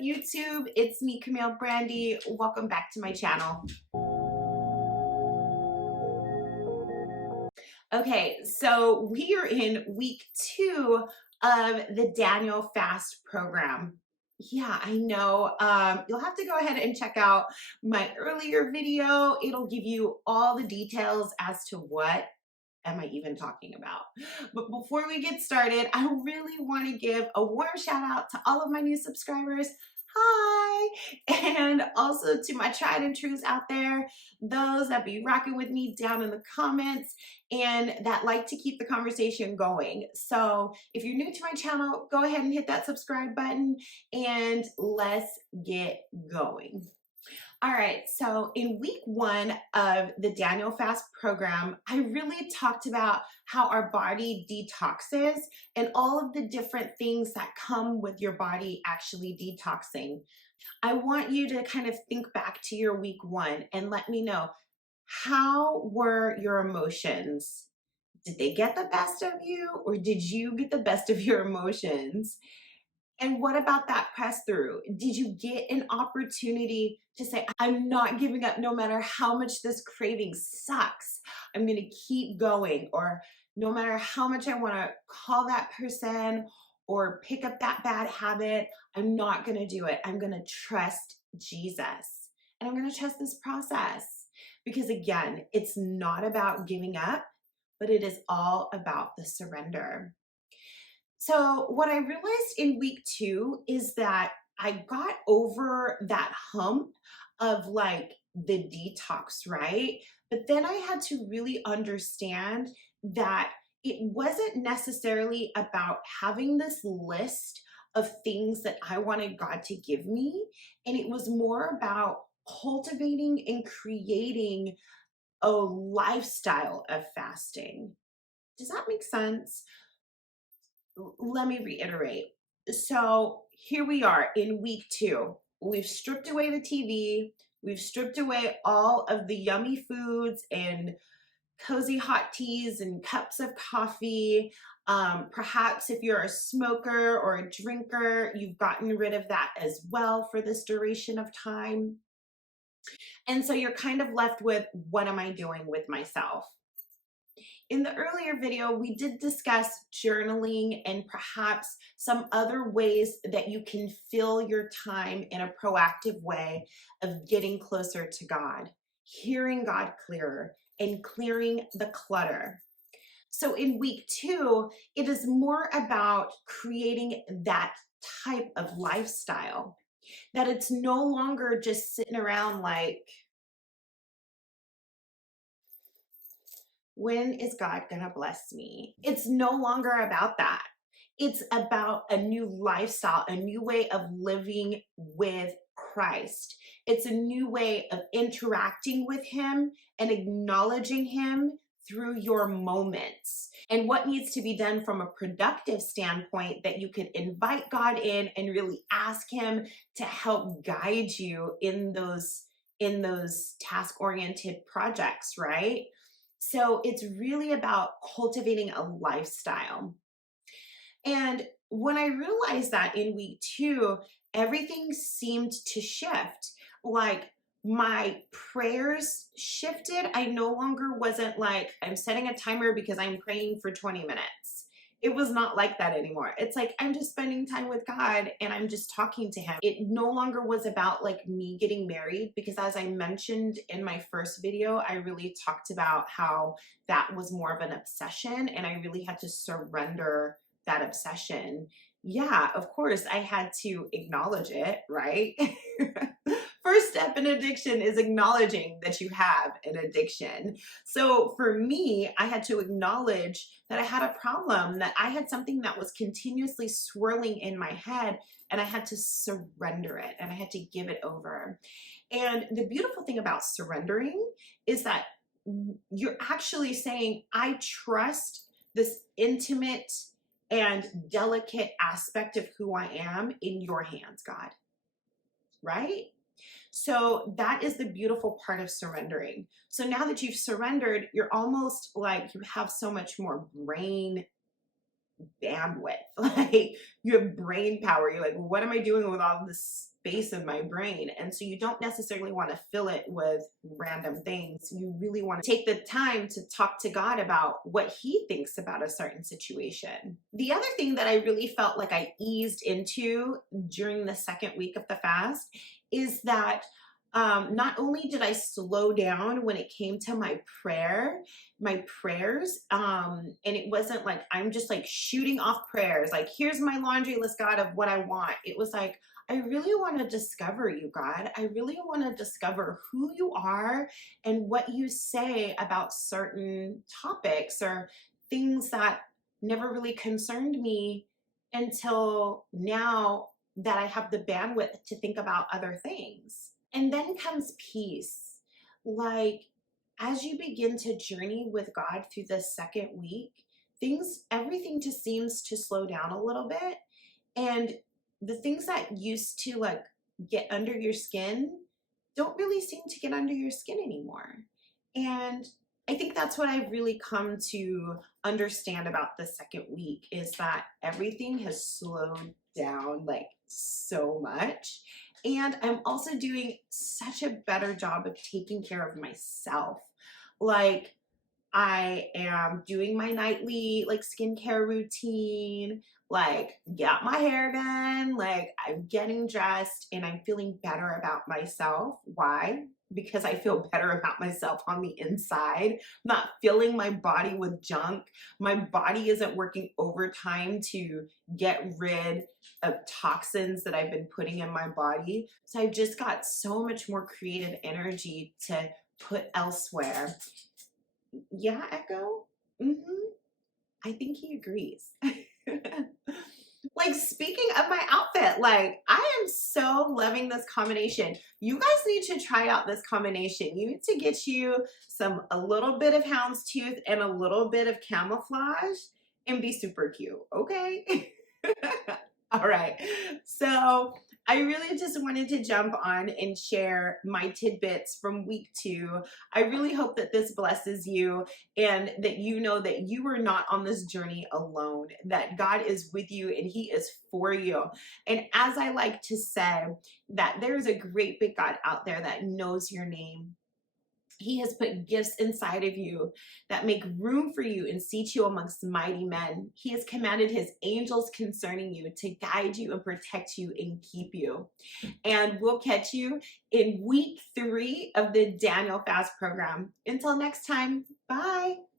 YouTube? It's me, Camille Brandy. Welcome back to my channel. Okay, so we are in week 2 of the Daniel Fast program. Yeah, I know. You'll have to go ahead and check out my earlier video. It'll give you all the details as to what am I even talking about. But before we get started, I really want to give a warm shout out to all of my new subscribers. Hi! And also to my tried and trues out there, those that be rocking with me down in the comments and that like to keep the conversation going. So if you're new to my channel, go ahead and hit that subscribe button and let's get going. All right, so in week 1 of the Daniel Fast program, I really talked about how our body detoxes and all of the different things that come with your body actually detoxing. I want you to kind of think back to your week 1 and let me know, how were your emotions? Did they get the best of you, or did you get the best of your emotions? And what about that press through? Did you get an opportunity to say, I'm not giving up no matter how much this craving sucks. I'm going to keep going. Or no matter how much I want to call that person or pick up that bad habit, I'm not going to do it. I'm going to trust Jesus. And I'm going to trust this process. Because again, it's not about giving up, but it is all about the surrender. So what I realized in week 2 is that I got over that hump of like the detox, right? But then I had to really understand that it wasn't necessarily about having this list of things that I wanted God to give me. And it was more about cultivating and creating a lifestyle of fasting. Does that make sense? Let me reiterate. So here we are in week 2. We've stripped away the TV. We've stripped away all of the yummy foods and cozy hot teas and cups of coffee. Perhaps if you're a smoker or a drinker, you've gotten rid of that as well for this duration of time. And so you're kind of left with, what am I doing with myself? In the earlier video, we did discuss journaling and perhaps some other ways that you can fill your time in a proactive way of getting closer to God, hearing God clearer, and clearing the clutter. So in week 2, it is more about creating that type of lifestyle, that it's no longer just sitting around like, when is God gonna bless me? It's no longer about that. It's about a new lifestyle, a new way of living with Christ. It's a new way of interacting with Him and acknowledging Him through your moments. And what needs to be done from a productive standpoint, that you can invite God in and really ask Him to help guide you in those task-oriented projects, right? So it's really about cultivating a lifestyle. And when I realized that in week 2, everything seemed to shift. Like my prayers shifted. I no longer wasn't like, I'm setting a timer because I'm praying for 20 minutes. It was not like that anymore. It's like, I'm just spending time with God and I'm just talking to Him. It no longer was about like me getting married, because as I mentioned in my first video, I really talked about how that was more of an obsession and I really had to surrender that obsession. Yeah, of course, I had to acknowledge it, right? First step in addiction is acknowledging that you have an addiction. So for me, I had to acknowledge that I had a problem, that I had something that was continuously swirling in my head, and I had to surrender it and I had to give it over. And the beautiful thing about surrendering is that you're actually saying, I trust this intimate and delicate aspect of who I am in your hands, God, right? So that is the beautiful part of surrendering. So now that you've surrendered, you're almost like you have so much more brain bandwidth, like you have brain power. You're like, well, what am I doing with all this space in my brain. And so you don't necessarily want to fill it with random things. You really want to take the time to talk to God about what he thinks about a certain situation. The other thing that I really felt like I eased into during the second week of the fast is that not only did I slow down when it came to my prayers, and it wasn't like I'm just like shooting off prayers, like here's my laundry list, God, of what I want. It was like, I really want to discover you, God. I really want to discover who you are and what you say about certain topics or things that never really concerned me until now that I have the bandwidth to think about other things. And then comes peace. Like, as you begin to journey with God through the second week, everything just seems to slow down a little bit. And the things that used to like get under your skin don't really seem to get under your skin anymore. And I think that's what I've really come to understand about the second week is that everything has slowed down like so much. And I'm also doing such a better job of taking care of myself. Like, I am doing my nightly like skincare routine, like got my hair done, like I'm getting dressed and I'm feeling better about myself. Why? Because I feel better about myself on the inside. I'm not filling my body with junk. My body isn't working overtime to get rid of toxins that I've been putting in my body. So I've just got so much more creative energy to put elsewhere. Yeah, Echo? I think he agrees. Like, speaking of my outfit, like, I am so loving this combination. You guys need to try out this combination. You need to get you a little bit of houndstooth and a little bit of camouflage and be super cute, okay? All right. So I really just wanted to jump on and share my tidbits from week 2. I really hope that this blesses you and that you know that you are not on this journey alone, that God is with you and he is for you. And as I like to say, that there is a great big God out there that knows your name. He has put gifts inside of you that make room for you and seat you amongst mighty men. He has commanded his angels concerning you to guide you and protect you and keep you. And we'll catch you in week 3 of the Daniel Fast program. Until next time, bye.